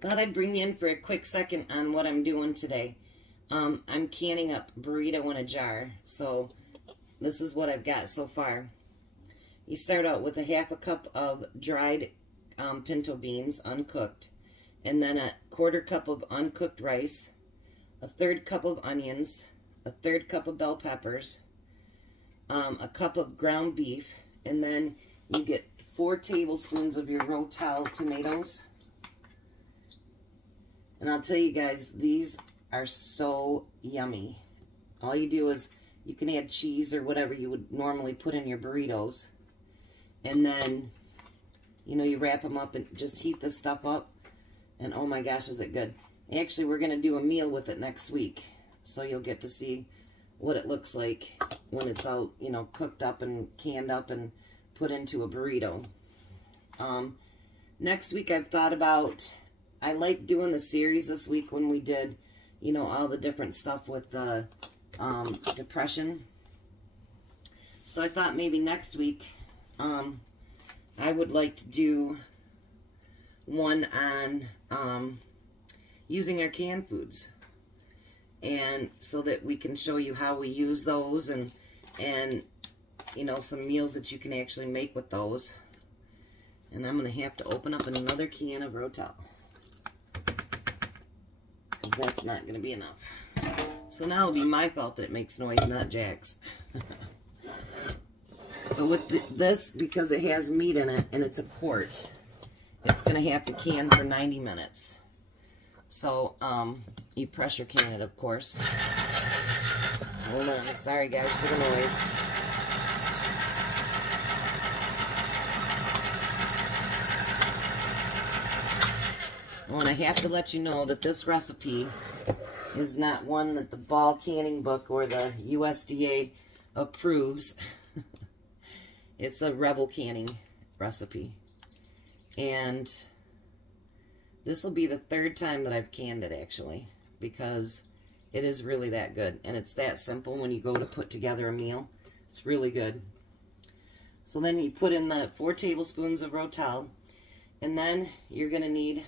Thought I'd bring you in for a quick second on what I'm doing today. I'm canning up burrito in a jar, so this is what I've got so far. You start out with a half a cup of dried pinto beans, uncooked, and then a quarter cup of uncooked rice, a third cup of onions, a third cup of bell peppers, a cup of ground beef, and then you get 4 tablespoons of your Rotel tomatoes. And I'll tell you guys, these are so yummy. All you do is, you can add cheese or whatever you would normally put in your burritos. And then, you know, you wrap them up and just heat this stuff up. And oh my gosh, is it good. Actually, we're going to do a meal with it next week. So you'll get to see what it looks like when it's all, you know, cooked up and canned up and put into a burrito. Next week I've thought about, I like doing the series this week when we did, you know, all the different stuff with the depression. So I thought maybe next week I would like to do one on using our canned foods, and so that we can show you how we use those and you know, some meals that you can actually make with those. And I'm going to have to open up another can of Rotel, because that's not going to be enough. So now it'll be my fault that it makes noise, not Jack's. But with this, because it has meat in it and it's a quart, it's going to have to can for 90 minutes. So, you pressure can it, of course. Hold on. Sorry, guys, for the noise. Oh, and I have to let you know that this recipe is not one that the Ball Canning Book or the USDA approves. It's a Rebel canning recipe. And this will be the 3rd time that I've canned it, actually, because it is really that good. And it's that simple when you go to put together a meal. It's really good. So then you put in the 4 tablespoons of Rotel, and then you're going to need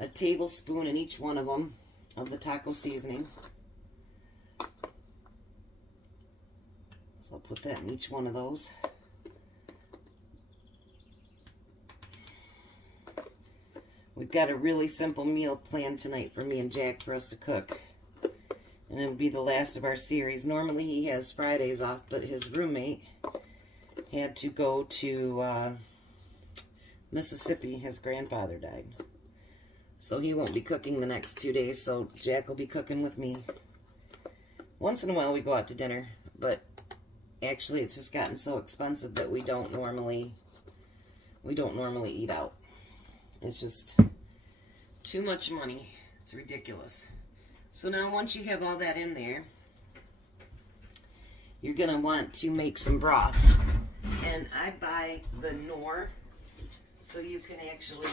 a tablespoon in each one of them of the taco seasoning. So I'll put that in each one of those. We've got a really simple meal planned tonight for me and Jack for us to cook. And it'll be the last of our series. Normally he has Fridays off, but his roommate had to go to Mississippi. His grandfather died. So he won't be cooking the next 2 days, so Jack will be cooking with me. Once in a while we go out to dinner, but actually it's just gotten so expensive that we don't normally eat out. It's just too much money. It's ridiculous. So now once you have all that in there, you're going to want to make some broth. And I buy the Knorr, so you can actually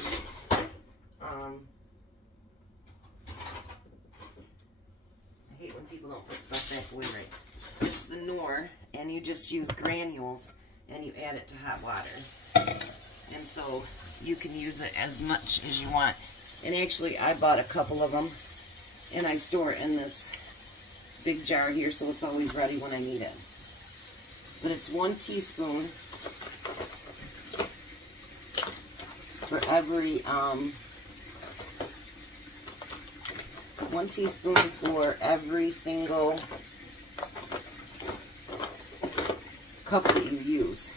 I hate when people don't put stuff back away right. It's the Knorr, and you just use granules and you add it to hot water. And so you can use it as much as you want. And actually I bought a couple of them, and I store it in this big jar here so it's always ready when I need it. But it's 1 teaspoon for every 1 teaspoon for every single cup that you use.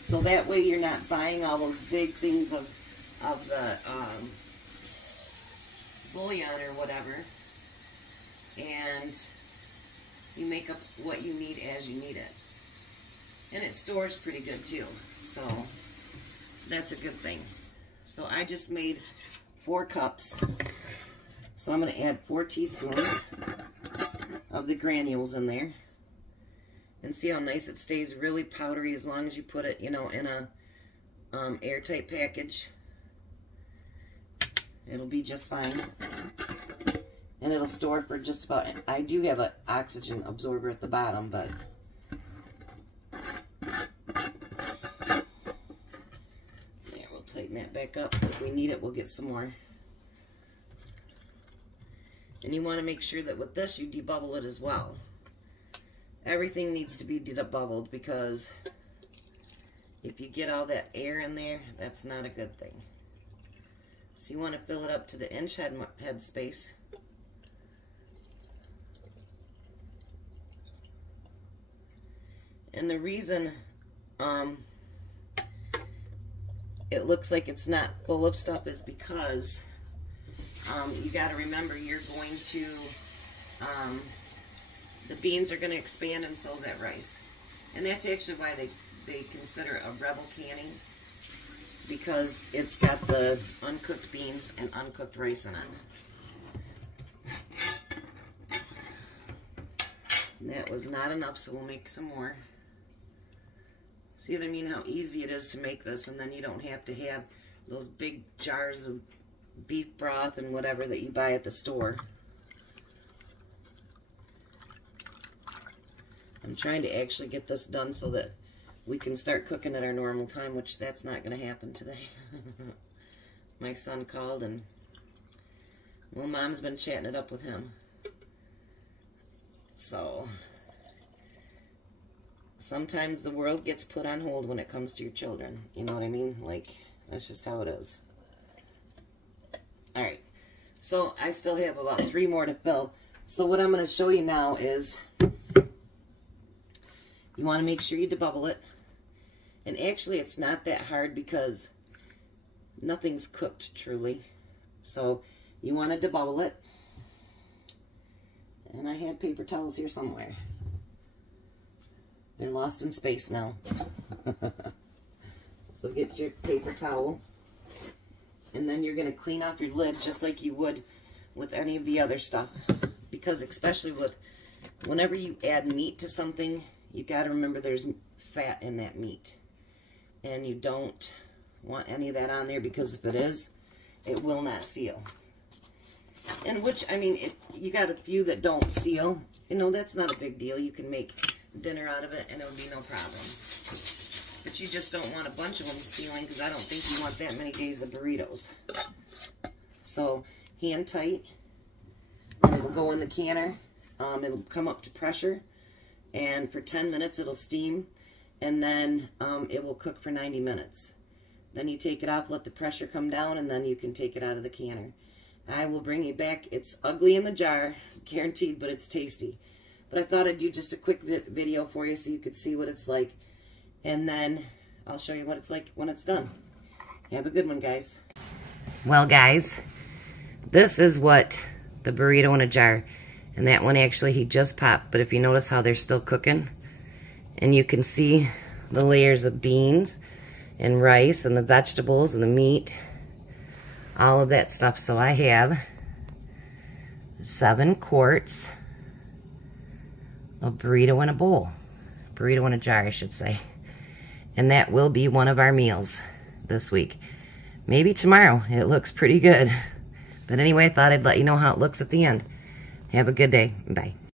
So that way you're not buying all those big things of the bouillon or whatever, and you make up what you need as you need it. And it stores pretty good too, so that's a good thing. So I just made 4 cups. So I'm going to add 4 teaspoons of the granules in there. And see how nice it stays, really powdery as long as you put it, you know, in a airtight package. It'll be just fine. And it'll store for just about, I do have an oxygen absorber at the bottom, but there, we'll tighten that back up. If we need it, we'll get some more. And you want to make sure that with this, you debubble it as well. Everything needs to be debubbled because if you get all that air in there, that's not a good thing. So you want to fill it up to the inch head space. And the reason it looks like it's not full of stuff is because you got to remember you're going to, the beans are going to expand and so is that rice. And that's actually why they consider a rebel canning, because it's got the uncooked beans and uncooked rice in it. And that was not enough, so we'll make some more. See what I mean? How easy it is to make this, and then you don't have to have those big jars of beef broth and whatever that you buy at the store. I'm trying to actually get this done so that we can start cooking at our normal time, which that's not going to happen today. My son called and, well, Mom's been chatting it up with him. So, sometimes the world gets put on hold when it comes to your children. You know what I mean? Like, that's just how it is. Alright, so I still have about 3 more to fill. So what I'm going to show you now is, you want to make sure you debubble it. And actually it's not that hard because nothing's cooked truly. So you want to debubble it. And I had paper towels here somewhere. They're lost in space now. So get your paper towel. And then you're going to clean off your lid just like you would with any of the other stuff. Because especially with, whenever you add meat to something, you got to remember there's fat in that meat. And you don't want any of that on there, because if it is, it will not seal. And which, I mean, you got a few that don't seal. You know, that's not a big deal. You can make dinner out of it and it'll be no problem. But you just don't want a bunch of them sealing, because I don't think you want that many days of burritos. So, hand tight. And it'll go in the canner. It'll come up to pressure. And for 10 minutes it'll steam. And then it will cook for 90 minutes. Then you take it off, let the pressure come down, and then you can take it out of the canner. I will bring you back. It's ugly in the jar, guaranteed, but it's tasty. But I thought I'd do just a quick video for you so you could see what it's like. And then I'll show you what it's like when it's done. Have a good one, guys. Well, guys, this is what the burrito in a jar. And that one actually he just popped, but if you notice how they're still cooking, and you can see the layers of beans and rice and the vegetables and the meat, all of that stuff. So I have 7 quarts of burrito in a bowl. Burrito in a jar, I should say. And that will be one of our meals this week. Maybe tomorrow. It looks pretty good. But anyway, I thought I'd let you know how it looks at the end. Have a good day. Bye.